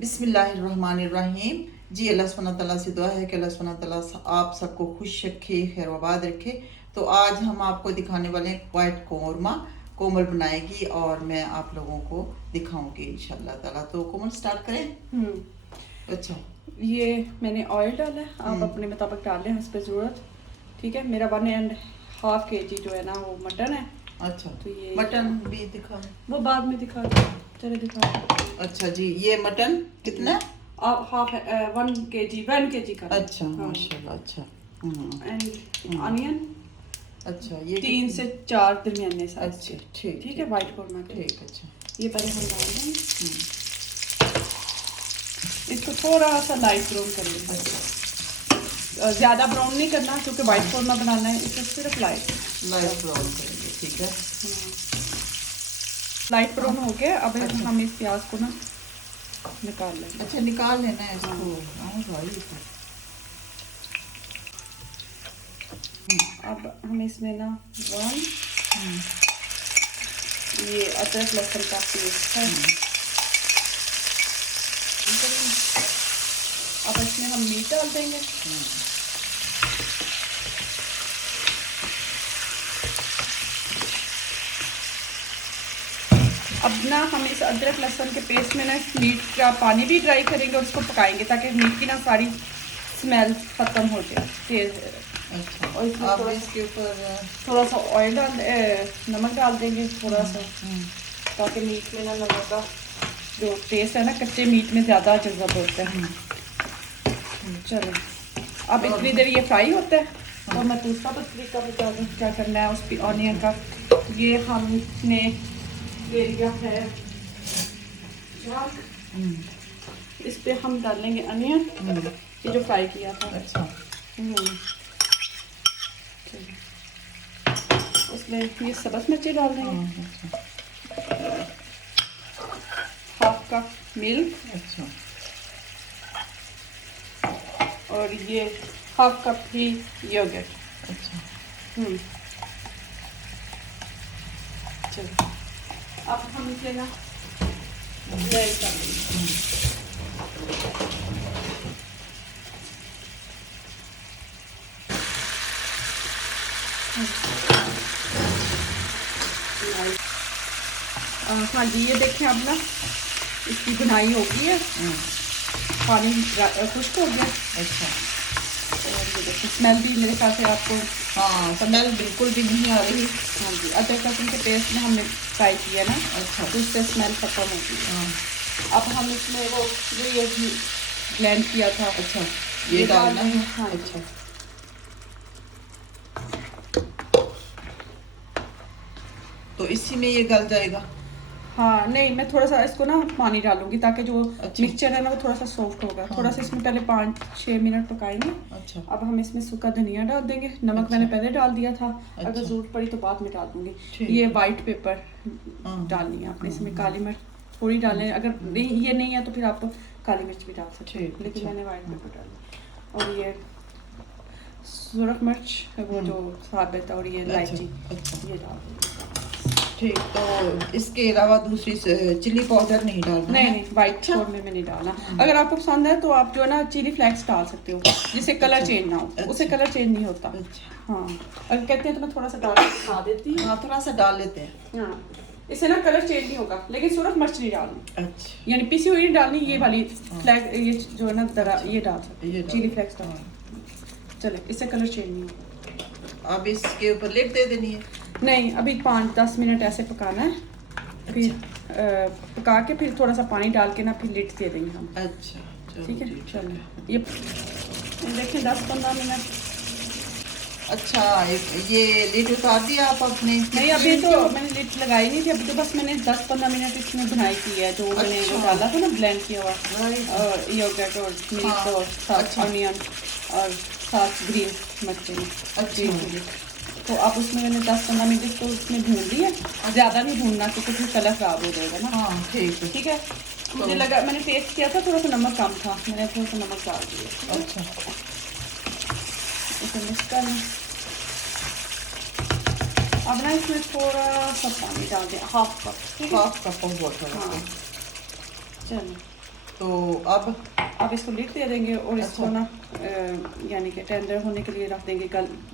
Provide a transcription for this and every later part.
बिस्मिल्लाहिर्रहमानिर्रहीम। जी अल्लाह सुब्हानहू तआला से दुआ है कि अल्लाह सुब्हानहू तआला आप सबको खुश रखे, खैर आबाद रखे। तो आज हम आपको दिखाने वाले हैं वाइट कौरमा। कोमल बनाएगी और मैं आप लोगों को दिखाऊंगी इंशाल्लाह ताला। तो कोमल स्टार्ट करें। अच्छा, ये मैंने ऑयल डाला है, आप अपने मुताबिक डाल लें हस्ब ज़रूरत। ठीक है, मेरा 1.5 kg जो है ना वो मटन है। अच्छा, तो ये मटन भी दिखा, वो बाद में दिखा दो, चले दिखा। अच्छा जी, ये मटन कितना? आप 1 kg का। अच्छा, माशाल्लाह। अच्छा, एंड ऑनियन, अच्छा, ये 3 से 4 दरमियाने साइज। अच्छा, ठीक है, वाइट कौरमा के। ठीक, अच्छा। ये पहले हम डाल देंगे, इसको थोड़ा सा लाइट ब्राउन करेंगे। अच्छा, ज़्यादा ब्राउन नहीं करना क्योंकि वाइट कौरमा बनाना है, इसको सिर्फ लाइट ब्राउन करेंगे। ठीक है, लाइट ब्राउन हो गया। अब हम इस प्याज को ना निकाल लेंगे। अच्छा, निकाल लेना है इसको। अब हम इसमें ना ये अदरक लहसुन का पेस्ट है। अब इसमें हम मीट डाल देंगे। अब ना हम इस अदरक लहसुन के पेस्ट में ना इस मीट का पानी भी ड्राई करेंगे और इसको पकाएंगे ताकि मीट की ना सारी स्मेल खत्म हो जाए, तेज। अच्छा, और इसमें इसके ऊपर थोड़ा सा ऑयल नमक डाल देंगे थोड़ा सा, ताकि मीट में ना नमक का जो टेस्ट है ना कच्चे मीट में ज़्यादा जज्ब होता है। चलो, अब इतनी देर ये फ्राई होता है और मैं दूसरा तरीका बता दूँ क्या करना है। उस पर ऑनियन का ये हमने ले लिया है, इस पे हम डालेंगे अनियन, ये जो फ्राई किया था। अच्छा, उसमें ये सब्ज़ मिर्ची डाल देंगे, हाफ कप मिल्क, अच्छा, और ये हाफ कप ही योगर्ट। अच्छा। चलो, अब हम इसे ना ब्लेंड कर लेंगे। हाँ जी, ये देखें अब ना इसकी बुनाई हो गई है, पानी खुश्क हो गया। अच्छा, और ये देखिए स्मेल भी मेरे ख्याल से आपको, हाँ, स्मेल बिल्कुल भी नहीं आ रही। हाँ जी, अदरक लहसुन के पेस्ट में हमने फ्राई किया ना। अच्छा, तो इससे स्मेल खत्म हो गई। हाँ, अब हम इसमें वो जो ये ब्लेंड किया था, अच्छा, ये डालना है। हाँ। अच्छा, तो इसी में ये गल जाएगा। हाँ नहीं, मैं थोड़ा सा इसको ना पानी डालूंगी ताकि जो अच्छा, मिक्सचर है ना वो थोड़ा सा सॉफ्ट होगा। थोड़ा सा इसमें पहले 5-6 मिनट पकाएंगे। अच्छा, अब हम इसमें सूखा धनिया डाल देंगे, नमक मैंने पहले डाल दिया था, अगर अच्छा, जरूरत पड़ी तो बाद में डाल दूंगी। ठीक। ये वाइट पेपर डालनी है आपने, इसमें काली मिर्च थोड़ी डालें, अगर नहीं ये नहीं है तो फिर आप काली मिर्च भी डाल सकते हैं, लेकिन मैंने वाइट पेपर डाला। और ये सुरख मिर्च वो जो साबित है, और ये इलायची, ये डाल देंगे। ठीक, तो इसके अलावा दूसरी चिली पाउडर नहीं डालना? नहीं, वाइट कौरमे में नहीं डालना। अगर आपको पसंद है तो आप जो है ना चिली फ्लेक्स डाल सकते हो, जिससे कलर चेंज ना हो। उससे कलर चेंज नहीं होता। हाँ, अगर कहते हैं तो मैं थोड़ा सा डाल दिखा देती हूँ। हाँ, थोड़ा सा डाल लेते हैं। हाँ, इससे ना कलर चेंज नहीं होगा, लेकिन सूरख मिर्च नहीं डालनी। अच्छा, यानी पिसी हुई नहीं डालनी, ये वाली फ्लैग, ये जो है ना दरा, ये डाल सकते हैं, चिली फ्लेक्स डाल। चले, इससे कलर चेंज नहीं होगा। अब इसके ऊपर लिड दे देनी है? नहीं, अभी 5-10 मिनट ऐसे पकाना है, फिर पका के फिर थोड़ा सा पानी डाल के ना फिर लिड दे देंगे हम। अच्छा, ठीक है, चलो ये देखें 10-15 मिनट। अच्छा, ये लिड उतार दिया आप अपने? नहीं, अभी तो मैंने लिड लगाई नहीं थी, अभी तो बस मैंने 10-15 मिनट इसमें बुनाई की है, जो मैंने वो डाला था ना ब्लेंड किया हुआ, और योगर्ट और मिल्क और साथ ऑनियन और साथ ग्रीन मिर्चें। अच्छा, तो आप उसमें मैंने 10-15 मिनट तो उसमें भून लिया, ज़्यादा नहीं भूनना क्योंकि फिर कलर ख़राब हो जाएगा ना। हाँ, ठीक है। मुझे लगा, मैंने टेस्ट किया था थोड़ा सा नमक कम था, मैंने थोड़ा सा नमक डाल दिया। अच्छा, इसे मिक्स कर लें। अब ना इसमें थोड़ा सा पानी डाल दें, हाफ कप ऑफ वाटर। हाँ, चलो तो अब इसको लिड दे देंगे और इसको अच्छा। ना यानी कि टेंडर होने के लिए रख देंगे।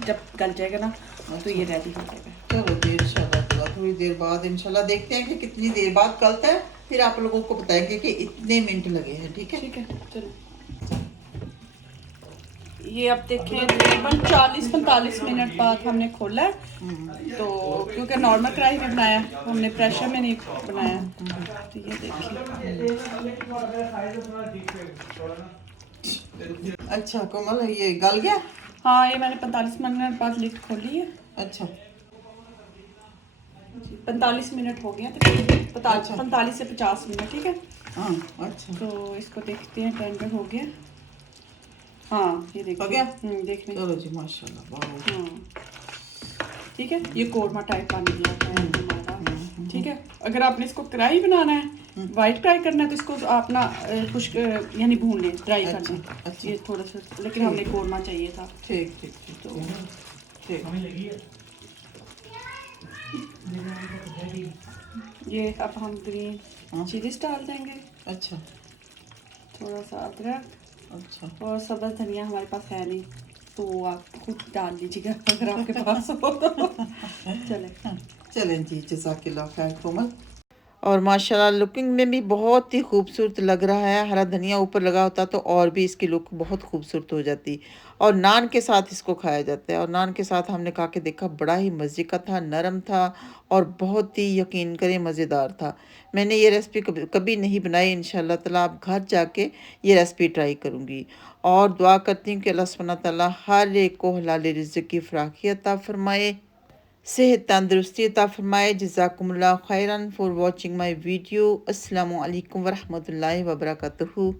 जब गल जाएगा ना तो ये रेडी हो जाएगा। चलो जी इंशाल्लाह थोड़ी देर बाद इंशाल्लाह देखते हैं कि कितनी देर बाद गलता है, फिर आप लोगों को बताएंगे कि इतने मिनट लगे हैं। ठीक है ठीक है चलो। ये अब देखें तकरीबन 40-45 मिनट बाद हमने खोला है। तो क्योंकि नॉर्मल कढ़ाई में बनाया, हमने प्रेशर में नहीं बनाया। तो ये देखिए। अच्छा कोमल ये गल गया। हाँ ये मैंने 45 मिनट बाद लिड खोली है। अच्छा 45 मिनट हो गए तकरीबन, अच्छा। 45 से 50 मिनट। ठीक है हाँ अच्छा तो इसको देखते हैं टेंडर हो गया। हाँ ये देखिए हो गया। देख लें। चलो जी माशाल्लाह बहुत। हाँ ठीक है ये कोरमा टाइप बन गया है हमारा। ठीक है अगर आपने इसको कढ़ाई बनाना है, वाइट फ्राई करना है, तो इसको आप ना खुश्क यानी भून लें, ड्राई कर लें। अच्छा। ये थोड़ा सा, लेकिन हमने कोरमा चाहिए था। ठीक ठीक ठीक तो ठीक। ये अब हम ग्रीन चिलीज डाल देंगे, अच्छा थोड़ा सा अदरक, अच्छा और सब्ज़ धनिया हमारे पास है नहीं तो आप खुद डाल लीजिएगा अगर आपके पास हो तो। चलें जी जज़ाकिल्लाह खैर कोमल। और माशाल्लाह लुकिंग में भी बहुत ही खूबसूरत लग रहा है। हरा धनिया ऊपर लगा होता तो और भी इसकी लुक बहुत खूबसूरत हो जाती। और नान के साथ इसको खाया जाता है, और नान के साथ हमने खा के देखा बड़ा ही मज़े का था, नरम था और बहुत ही यकीन करें मज़ेदार था। मैंने ये रेसिपी कभी नहीं बनाई, इंशाल्लाह ताला आप घर जाके ये रेसिपी ट्राई करूँगी। और दुआ करती हूँ कि अल्लाह सुब्हानहू तआला हर एक को हलाल रिज़्क़ की फराखी अता फ़रमाए, सेहत तंदुरुस्ती अता फ़रमाए। जज़ाकुमुल्लाह खैरन फॉर वॉचिंग माई वीडियो। अस्सलामु अलैकुम वरहमतुल्लाहि वबरकातुहू।